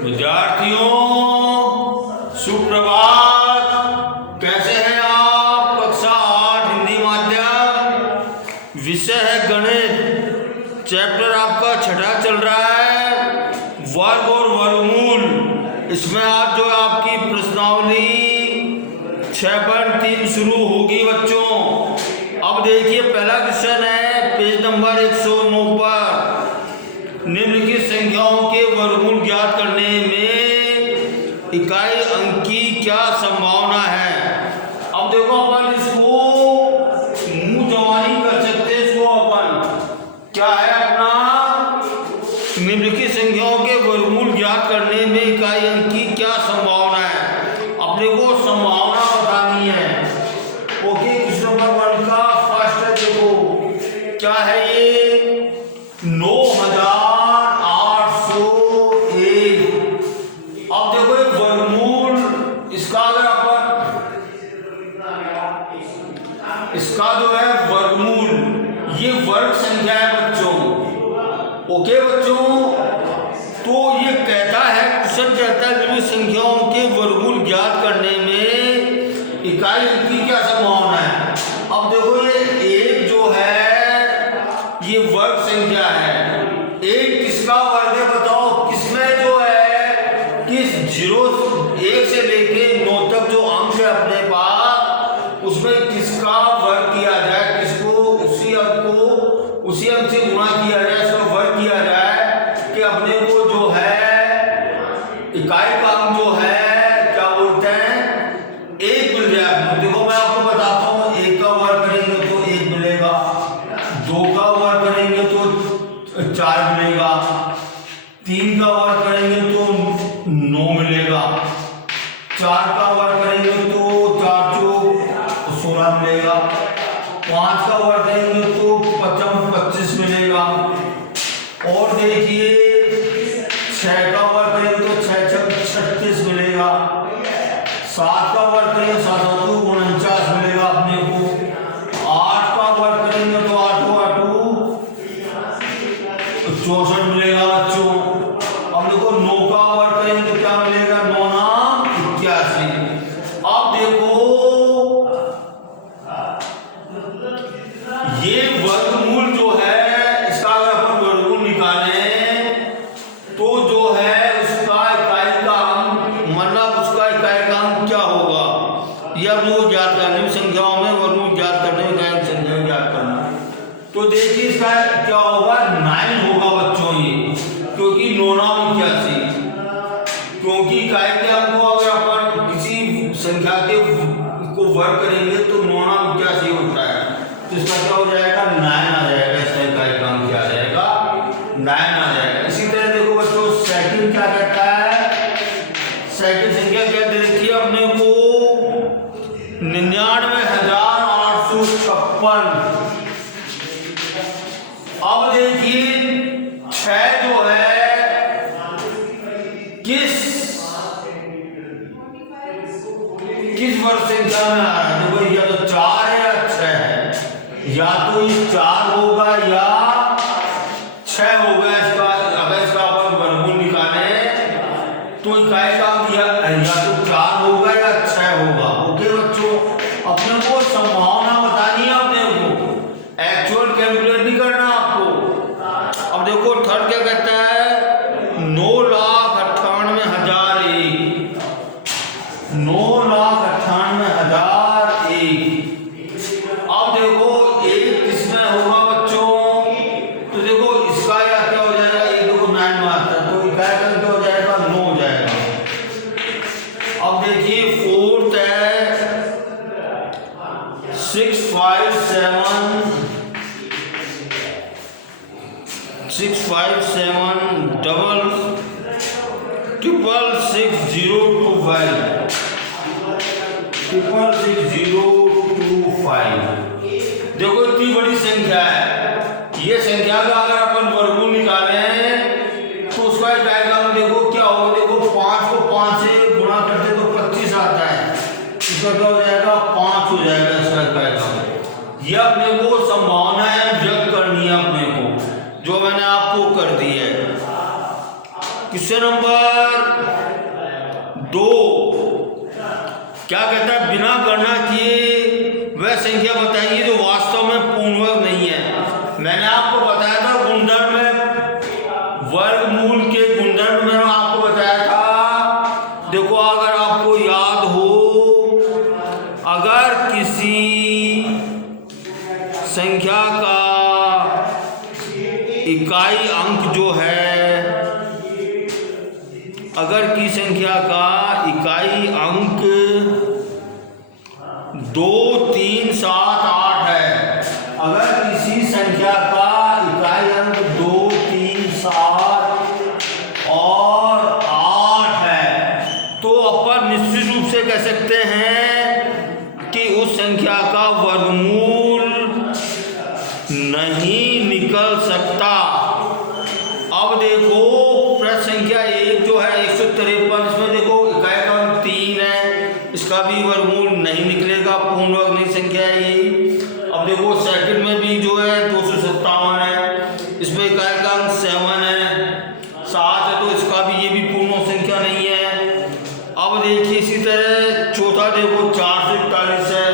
विद्यार्थियों सुप्रभात। कैसे हैं आप? कक्षा 8 हिंदी माध्यम, विषय है गणित। चैप्टर आपका छठा चल रहा है, वर्ग और वर्गमूल। इसमें आज जो आपकी प्रश्नावली 6.3 शुरू होगी बच्चों। अब देखिए पहला क्वेश्चन है पेज नंबर 109 पर। निम्नलिखित संख्याओं के वर्गमूल ज्ञात करने में इकाई अंक की क्या संभावना है? अब देखो अपन इसको मुंह जवानी कर सकते हैं। इसको अपन क्या है अपना, निम्नलिखित संख्याओं के वर्गमूल ज्ञात करने में इकाई अंक की क्या संभावना है? अपने को संभावना बतानी है। ओके, क्वेश्चन नंबर 1 का फर्स्ट है, देखो क्या है ये 9000। अब देखो एक वर्गमूल, इसका अगर अपन इसका जो है वर्गमूल, ये वर्ग संख्या है बच्चों। ओके बच्चों, तो ये कहता है, क्वेश्चन कहता है निम्नलिखित संख्याओं के वर्गमूल ज्ञात करने में इकाई अंक की क्या संभावना है? अब देखो ये एक जो है ये वर्ग संख्या है। एक किसका वर्ग है बताओ? किसमें जो है किस 1 से लेके 9 तक जो अंक है अपने पास, उसमें किसका वर्ग किया जाए, किसको उसी अंक से गुणा किया जाए, इसका वर्ग किया जाए कि अपने को जो है इकाई का अंक जो है क्या बोलते हैं, 1 मिल जाए। देखो मैं आपको बताता हूँ, 1 का वर्ग करेंगे तो 1 मिलेगा, 2 का वर्ग करेंगे तो 4 मिलेगा, 3 का वर्ग करेंगे तो 9 मिलेगा, 4 का वर्ग करेंगे तो 4 चौक 16 मिलेगा, 5 का वर्ग करेंगे तो 25 मिलेगा, और देखिए 6 का वर्ग करेंगे तो 6 छक 36 मिलेगा, 7 का वर्ग करेंगे 7 2 49 मिलेगा अपने को, 8 का वर्ग करेंगे तो 8 64 मिलेगा बच्चों। अब देखो 9 का वर्ग करेंगे तो क्या मिलेगा, 9 9 81। अब देखो ये वर्गमूल जो है, इसका अगर अपन वर्गमूल निकालें तो जो है उसका इकाई का अंक, मतलब उसका इकाई का अंक क्या होगा, यह अपने ज्ञात करने में, संख्याओं में वर्गमूल ज्ञात करने में, इकाई संख्या ज्ञात करना। तो देखिए इसका क्या होगा, 9 होगा बच्चों ये, क्योंकि 9 9 81, क्योंकि इकाई के अंक को अगर अपन किसी संख्या के को वर्ग करेंगे तो 9 9 81 होता है। तो इसका क्या हो जाएगा, 9 आ जाएगा। इसका इकाई का अंक क्या आ जाएगा, 9 आ जाएगा। इसी तरह देखो बच्चों सेकंड क्या कहता है, सेकंड संख्या क्या दे रखी है अपने को, 99,856। अब देखिए 6 जो है किस वर्ग संख्या में आ रहा है? देखो या तो 4 है या 6 है, या तो ये 4 होगा या 6 होगा। इसका अगर इसका अपन वर्गमूल निकाले तो इकाई का अंक या तो 4 होगा या 6 होगा। ओके बच्चों, अपने को संभावना बतानी है, अपने को एक्चुअल कैलकुलेट नहीं करना आपको। अब देखो थर्ड क्या कहता है, 9,98,001, 9,98,001। अब देखो एक किसमें होगा बच्चों, तो देखो इसका या क्या हो जाएगा, 1 2 9 में आता है, तो इकाई का क्या हो जाएगा, 9 हो जाएगा। अब देखिए फोर्थ है 657 डबल 66025 66025। देखो इतनी बड़ी संख्या है। ये संख्या का अगर अपन वर्गमूल निकालें तो उसका इकाई का अंक देखो क्या होगा। देखो 5 को 5 से गुणा करते तो 25 आता है, इसका क्या हो जाएगा, 5 हो जाएगा इसका इकाई का अंक। यह अपने को संभावनाएं व्यक्त करनी है अपने को, जो मैंने आपको कर दी है। क्वेश्चन नंबर 2 क्या कहता है, बिना गणना किए वह संख्या बताइए जो वास्तव में पूर्ण वर्ग नहीं है। मैंने आपको बताया था गुणधर्म में, वर्गमूल के गुणधर्म में आपको बताया था। देखो अगर आपको याद हो, अगर किसी संख्या का इकाई अंक जो है, अगर की संख्या का इकाई अंक 2, 3, 7, 8 है, अगर किसी संख्या का इकाई अंक 2, 3, 7 और 8 है, तो अपन निश्चित रूप से कह सकते हैं कि उस संख्या का वर्गमूल नहीं निकल सकता। अब देखो प्रश्न संख्या 1 जो है 153, इसमें देखो इकाई का अंक 3 है, इसका भी वर्गमूल नहीं निकलेगा, पूर्ण वर्ग नहीं संख्या है ये। अब देखो सेकंड में भी जो है 257 है, इसमें इकाई का अंक 7 है, 7 है, तो इसका भी ये भी पूर्ण संख्या नहीं है। अब देखिए इसी तरह चौथा देखो 441 है,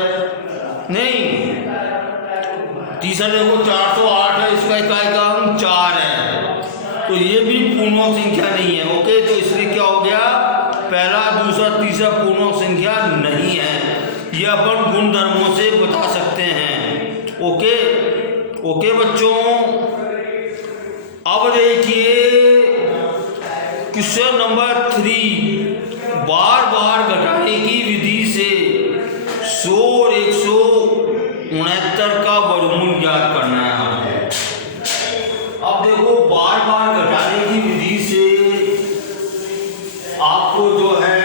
नहीं, तीसरा देखो 408 है, इसका इकाई का अंक 4 है, तो ये भी पूर्ण संख्या नहीं है। ओके, तो इसलिए क्या हो गया, पहला, दूसरा, तीसरा पूर्ण संख्या नहीं है। ये अपन गुणधर्मों से बता सकते हैं। ओके ओके बच्चों, अब देखिए क्वेश्चन नंबर 3, बार बार घटाने की विधि से 100 और 169 का वर्गमूल ज्ञात करना है आपको। अब देखो बार बार घटाने की विधि से आपको जो है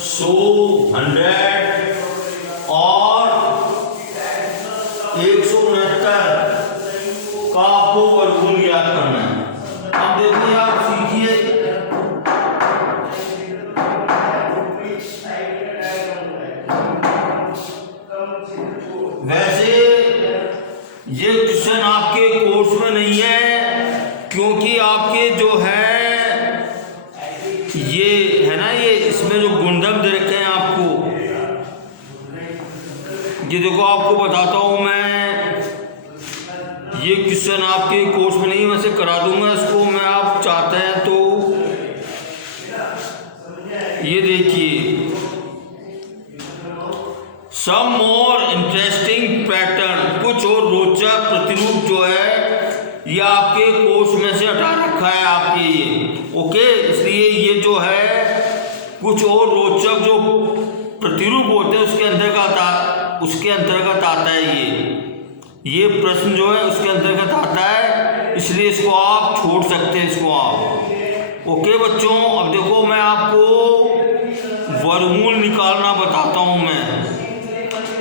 100, 100 और 169 का आपको वर्गमूल ज्ञात करना है। अब देखिए आप सीखिए, वैसे ये क्वेश्चन आपके कोर्स में नहीं है, क्योंकि आपके जो है ये है ना, ये इसमें जो गुणधर्म दे रखे हैं आपको, ये देखो आपको बताता हूं मैं, ये क्वेश्चन आपके कोर्स में नहीं, वैसे करा दूंगा इसको मैं, आप चाहते हैं तो। ये देखिए, सम मोर इंटरेस्टिंग पैटर्न, कुछ और रोचक प्रतिरूप जो है ये आपके कोर्स में से हटा रखा है आपके ये। ओके, इसलिए ये जो है कुछ और रोचक जो प्रतिरूप होते हैं उसके अंतर्गत आता है ये प्रश्न जो है उसके अंतर्गत आता है, इसलिए इसको आप छोड़ सकते हैं, इसको आप। ओके बच्चों, अब देखो मैं आपको वर्गमूल निकालना बताता हूं मैं।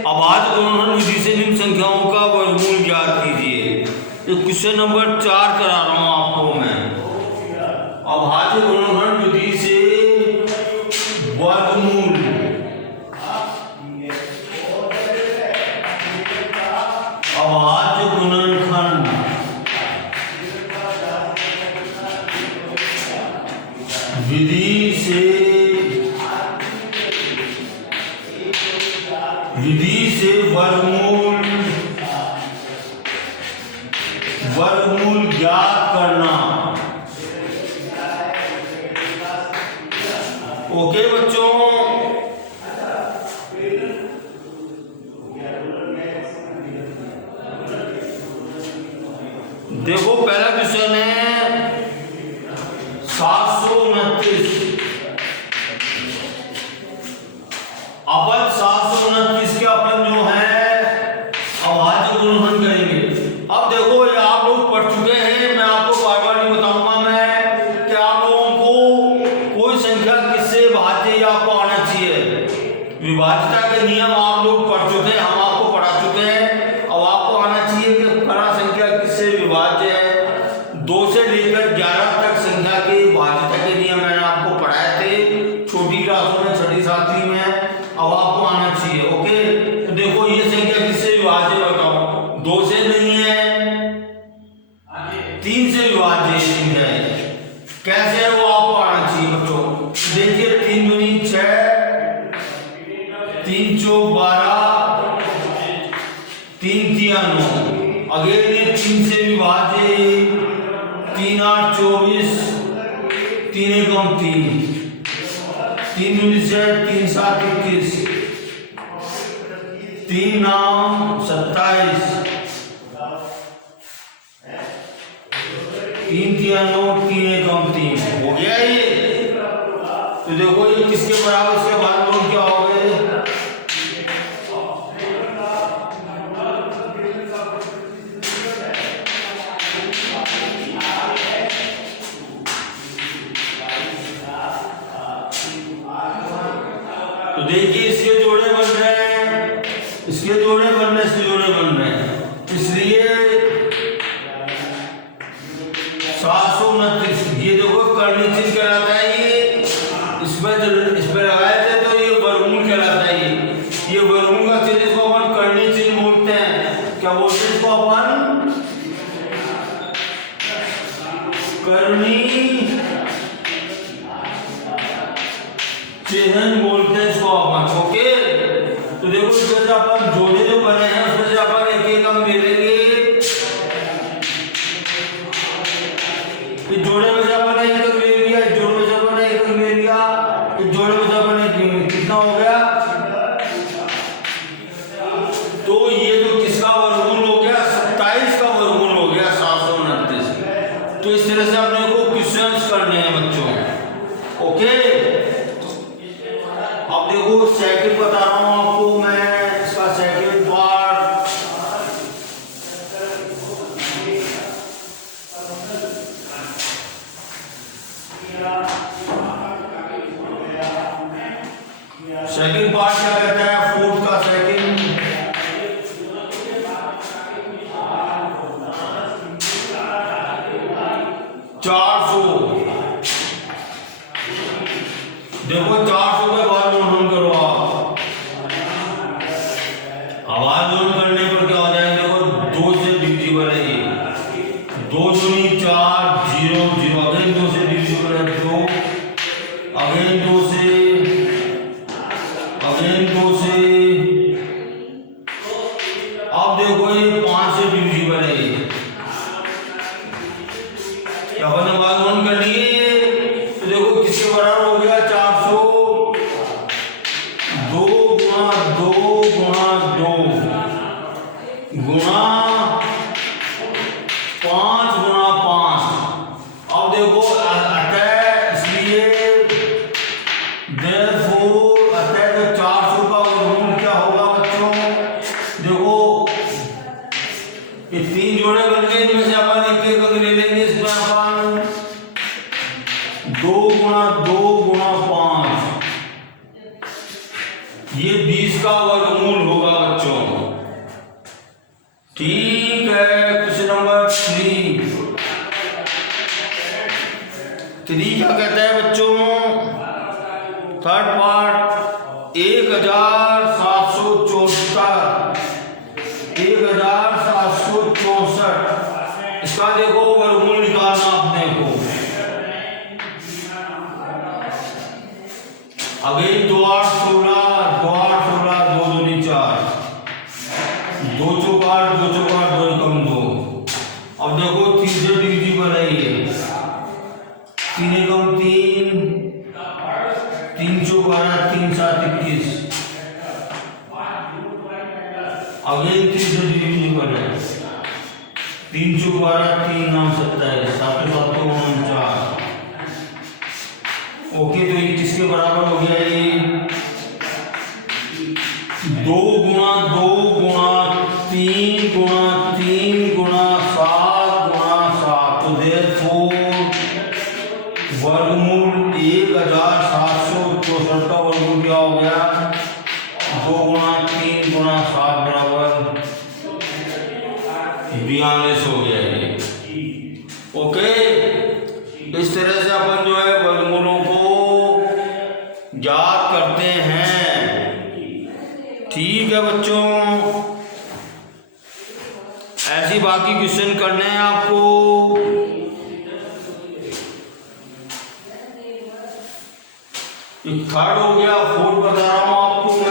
अभाज्य गुणनखंड विधि से निम्न संख्याओं का वर्गमूल ज्ञात कीजिए। ये क्वेश्चन नंबर 4 करा रहा हूं आपको मैं। अभाज्य गुणनखंड विधि से वर्गमूल, अभाज्य गुणनखंड विधि से वर्गमूल ज्ञात करना। ओके बच्चों, देखो पहला क्वेश्चन है 729। अपन 729 के अपन जो है अभाज्य गुणनखंड करेंगे। अब देखो ये आप लोग पढ़ चुके हैं, मैं आपको बार बार नहीं बताऊंगा मैं कि आप लोगों को कोई संख्या किससे भाज्य या आपको आना चाहिए। विभाज्यता के नियम आप लोग पढ़ चुके हैं, हम आपको पढ़ा चुके हैं। अब आपको आना चाहिए कि फला संख्या किससे विभाज्य है। 2 से लेकर 11 तक संख्या की भाज्यता कैसे है वो आपको आना चाहिए बच्चों। देखिए 3 दूनी 6, 3 चौक 12, 3 तिया 9। अगेन ये 3 से विभाजित, 3 8 24, 3 एकम 3, 3 दूनी 6, 3 7 21, 3 9 27, 3 तिया 9, 3 एकम 3। हो गया ये। तो देखो ये किसके बराबर, इसके वर्गमूल क्या हो गए। तो देखिए इसके जोड़े बन रहे हैं, इसके जोड़े बन रहे हैं, इसके जोड़े बन रहे हैं, इसलिए 729। ये देखो कर्णी चिन्ह कहलाता है। ये इसमें लगाए थे तो ये वर्गमूल कहलाता है। ये वर्गमूल का चिन्ह, इसको अपन कर्णी चिन्ह बोलते हैं। क्या बोलते हैं इसको अपन? कर्णी चिन्ह बोलते हैं इसको अपन। ओके, तो देखो इसमें से अपन जोड़े जो बने हैं उसमें से अपन एक एक अंक ले लेंगे। इस जोड़े में से अपन एक अंक ले लिया, इस जोड़े में से अपन एक अंक ले लिया, इस जोड़े में से अपन कितना हो गया। तो ये जो किसका वर्गमूल हो गया, 27 का वर्गमूल हो गया 729। तो इस तरह से अपने को क्वेश्चंस करने हैं बच्चों। ओके, अब देखो सेकंड बता रहा हूं आपको मैं, इसका सेकंड पार्ट। सेकंड पार्ट क्या कहता है, फोर्थ का सेकंड। देखो 400 के बाद नोट करो आप। आवाज नोट करने पर क्या हो जाएगा, देखो 2 से डिविजिबल है ये। 2 दूनी 4, 0 0, अगेन 2 से डिविजिबल है 2, अगेन 2 से, अगेन 2 से। अब देखो ये 5 से डिविजिबल है ये। क्या अपन आवाज नोट कर लिए। तो देखो किसके बराबर हो गया, 400 2 गुणा 2 गुणा 2 गुणा 5 गुणा 5। अब देखो अतः, इसलिए therefore अतः जो 400 का वर्गमूल क्या होगा बच्चों। देखो ये 3 जोड़े बन गए, इनमें से अपन एक एक अंक ले लेंगे। इसमें अपन 2 गुणा 2 गुणा 5, ये 20 का वर्गमूल होगा बच्चों। ठीक है, क्वेश्चन नंबर 3 क्या कहता है बच्चों, थर्ड पार्ट। 1764, 1764, इसका देखो वर्गमूल निकालना अपने को। अगेन 2 8 16, 2 8 16, 2 दूनी 4, 2 चौक 8, 2 चौक 8, 2 एकम 2। अब देखो 3 से डिविजिबल है ये। 3 एकम 3, 3 चौक 12, 3 7 21, अगेन 3 से डिविजिबल है। 3 चौक 12, 3 9 27, 7 7 49। ओके, तो ये किसके बराबर हो गया, ये 2 गुणा 2 गुणा 3 गुणा 3 गुणा 7 गुणा 7। तो therefore वर्गमूल 1764 का वर्गमूल क्या हो गया, 2 गुणा 3 गुणा 7 बराबर 42 हो गया ये। ओके, इस तरह से अपन जो है वर्गमूलों को याद करते हैं। ठीक है बच्चों, ऐसी बाकी क्वेश्चन करने हैं आपको। एक थर्ड हो गया, फोर्थ बता रहा हूं आपको मैं।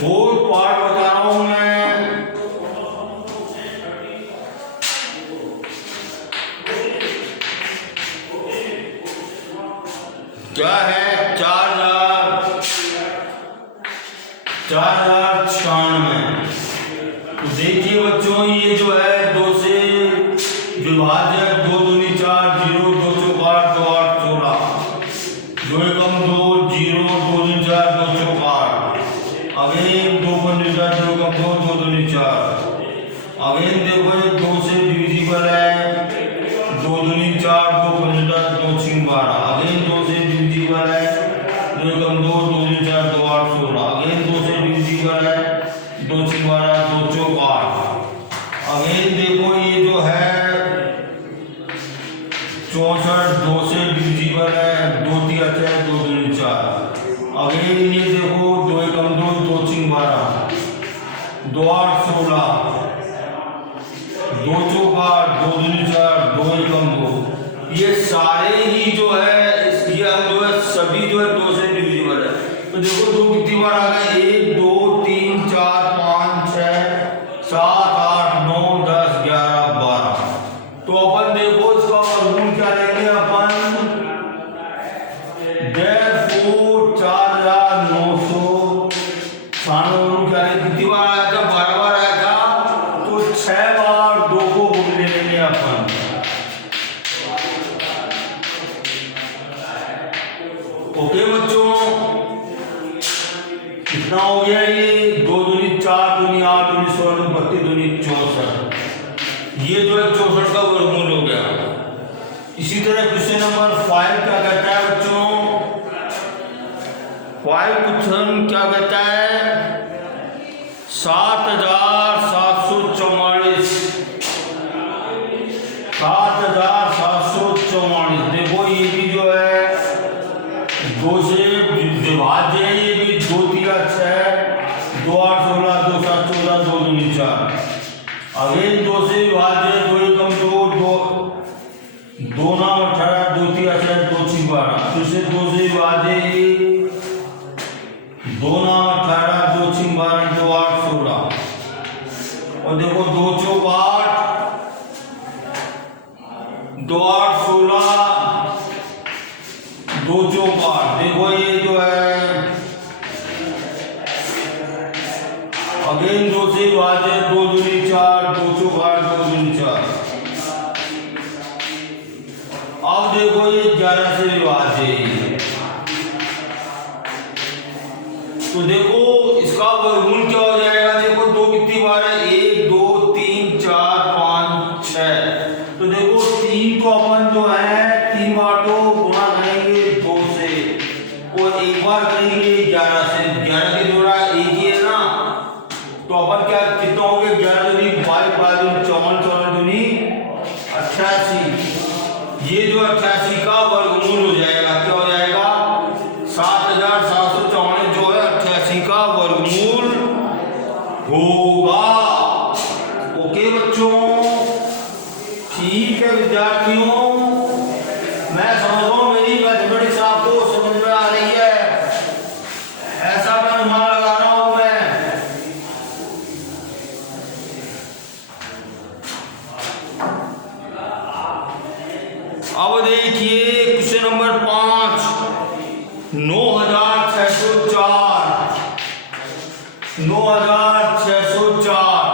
फोर्थ पार्ट बता रहा हूं मैं। क्या है? 4096। तो देखिए बच्चों, ये जो है 2 से विभाज्य, 2 दूनी 4, 0 2 चौक 8, 2 8 16, 2 एकम 2, 0 2 दूनी 4, 2 चौक 8, अगेन 2 पंजे 4, 2 एकम 2, 2 दूनी 4, अगेन देखो ये 2 से डिविजिबल है, 2 दूनी 4, 2 पंजे 4, 2 छीन 12, अगेन 2 से डिविजिबल है, 2 एकम 2, 2 दूनी 4, 2 8 16, अगेन 2 से डिविजिबल है, 2 छीन 12, 2 चौक 8, अगेन देखो ये जो है 64, 2 से डिविजिबल है, 2 3 है, 2 दूनी 4, अगेन ये देखो 2 एकम 2, 2 छीन 12, 2 8 16, 2 चौक 8, 2 दूनी 4, 2 एकम 2, ये सारे ही जो है ये हम जो है सभी जो है 2 से डिविजिबल है। तो देखो 2 कितनी बार आ गए? 1 2 3 4 5 6 7 8 9 10 11 12। तो अपन देखो इसका वर्गमूल क्या लेंगे अपन? therefore 4996 क्या लेंगे? कितनी बार आया था? 12 बार आया था, तो 6 बार 2 को गुण ले लेंगे अपन। ओके बच्चों, कितना हो गया ये? 2 दूनी 4, दूनी 8, दूनी 16, दूनी 32, दूनी 64। ये जो है 64 का वर्गमूल हो गया। इसी तरह क्वेश्चन नंबर 5 क्या कहता है बच्चों? 5 क्वेश्चन क्या कहता है? 7744, 7744। देखो ये भी जो है 2 से विभाज्य है, ये भी 2 3 6, 2 8 16, 2 7 14, 2 दूनी 4, अगेन 2 से विभाज्य, 2 एकम 2, 2 9 18, 2 3 6, 2 6 12, फिर से 2 से विभाज्य, 2 9 18, 2 6 12, 2 8 16, और देखो 2 चौक 8, 2 8 16, 2 चौक 8। देखो ये जो है अगेन 2 से विभाज्य, 2 दूनी 4, 2 चौक 8, 2 दूनी 4। अब देखो ये 11 से विभाज्य है, तो देखो इसका वर्गमूल क्या हो जाएगा? देखो 2 कितनी बार है? 1 2 3 4 5 6। तो देखो 3 को अपन जो है 3 बार तो गुणा करेंगे 2 से, और एक बार करेंगे 11 से। 11 की जोड़ा 1 ही है ना, तो अपन क्या कितना हो गया? 11 दूनी 22, 22 54, 54 दूनी 88। ये जो 88 का वर्गमूल हो जाएगा, क्या हो जाएगा? 7744 जो है 88 का वर्गमूल होगा। ओके बच्चों, ठीक है विद्यार्थियों, मैं समझ रहा हूँ मेरी मैथमेटिक्स आपको समझ में आ रही है, ऐसा मैं अनुमान लगा रहा हूं मैं। अब देखिए क्वेश्चन नंबर 5, 9604, 9604।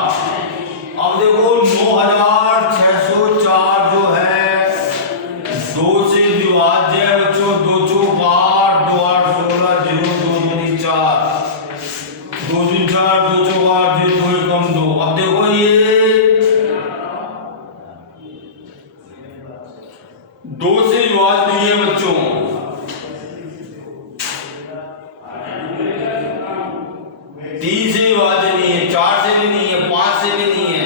अब देखो 9604 जो है 2 से विभाज्य है बच्चों, 2 चौक 8, 2 8 16, 0 2 दूनी 4, 2 दूनी 4, 2 चौक 8, 0 2 एकम 2। अब देखो ये 2 से विभाज्य नहीं है बच्चों, 3 से विभाज्य नहीं है, 4 से भी नहीं है, 5 से भी नहीं है,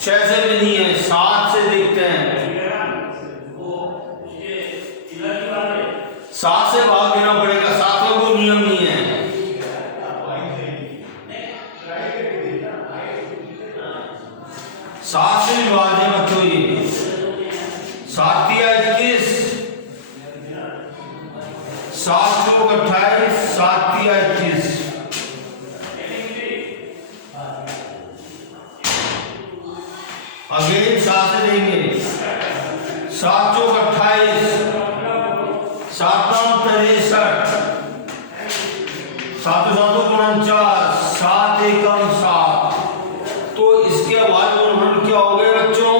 6 से भी नहीं है, 7 से देखते हैं। 7 से भाग देना पड़ेगा, 7 का कोई नियम नहीं है। सात से विभाज्य है बच्चों ये, 7 या 21, 7 चौक 28, 7 या 21। अगेन 7 से देंगे, 7 चौक 28, 7 9 63, 7 7 49, 7 एकम 7। तो इसके बाद क्या हो गए बच्चों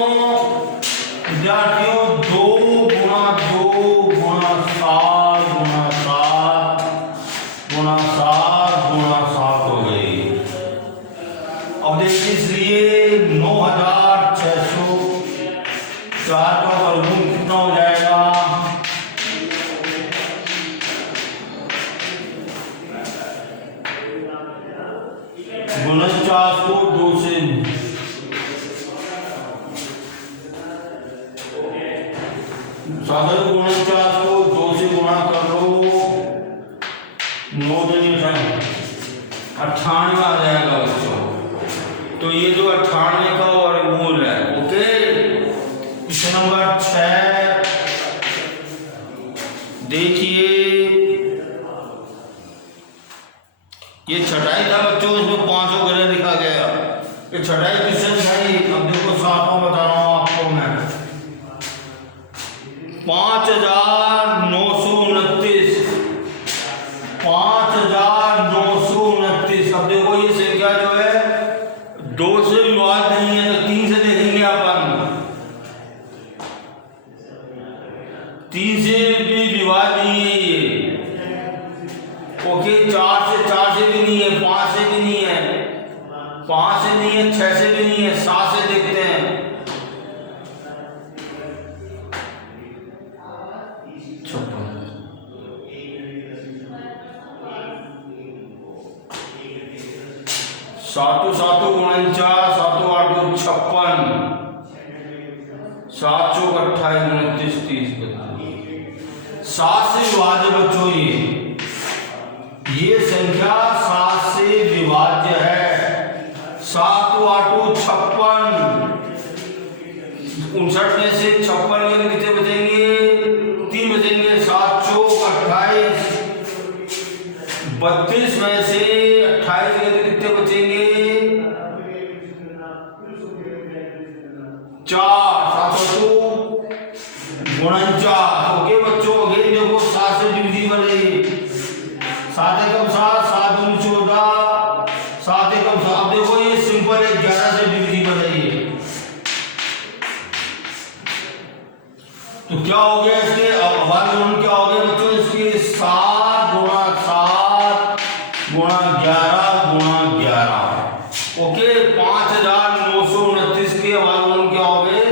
विद्यार्थियों, 2 गुणा 2 गुणा 7 गुणा 7 गुणा 7 गुणा 7 हो गई। अब देखिए इसलिए 9600, 4 का वर्गमूल कितना हो जाएगा, गुणनचास को 2 से, साधारण गुणनचास को 2 से गुणा कर लो, 9 दूनी 98 आ जाएगा बच्चों। तो ये जो 98 का वर्गमूल है, ओके। क्वेश्चन नंबर 6 देखिए, ये छठाई था बच्चों, इसमें 5 वगैरह लिखा गया, ये छठाई क्वेश्चन था। अब देखो 7वां बता रहा हूं आपको मैं, 5929, 5929। अब देखो ये संख्या जो है 2 से विभाज्य नहीं है, तो 3 से देखेंगे अपन, 3 से भी विभाज्य नहीं है ये, ओके। 4 से भी नहीं है, 5 से भी नहीं है, 5 से नहीं है, 6 से भी नहीं है, 7 से देखते हैं। 7 7 49, 7 8 56, 7 चौक 28, 29 30। 7 से विभाज्य बच्चों ये संख्या 7 से विभाज्य है। 7 8 56, 59 में से 56 के कितने बचेंगे, 3 बचेंगे। 7 चौक 28, 32 में से 28 के कितने बचेंगे, 4। 7 49। ओके बच्चों, अगेन देखो 7 से डिविजिबल है, 7 एकम 7, 7 दूनी 14, 7 एकम 7। अब देखो ये सिंपल है, 11 से डिविजिबल है ये। तो क्या हो गया इसके वर्गमूल, क्या हो गया बच्चों इसके, 7 गुणा 7 गुणा 11 गुणा 11, ओके। 5929 के वर्गमूल क्या हो गए,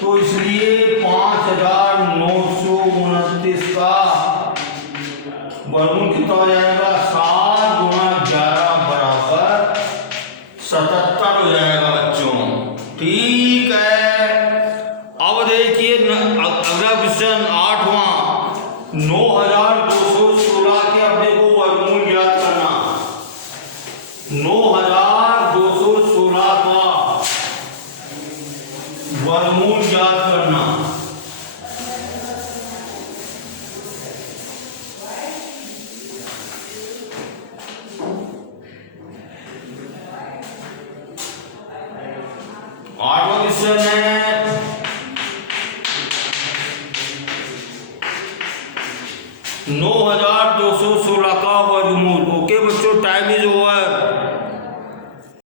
तो इसलिए 5929 का वर्गमूल कितना हो जाएगा, 7 गुणा 11 बराबर 77 हो जाएगा बच्चों, ठीक है। अब देखिए अगला क्वेश्चन 8वां, 9216 के अपने को वर्गमूल याद करना। 9216 का वर्गमूल याद करना। आठवां क्वेश्चन है 9216 का वर्गमूल, ओके बच्चों, टाइम इज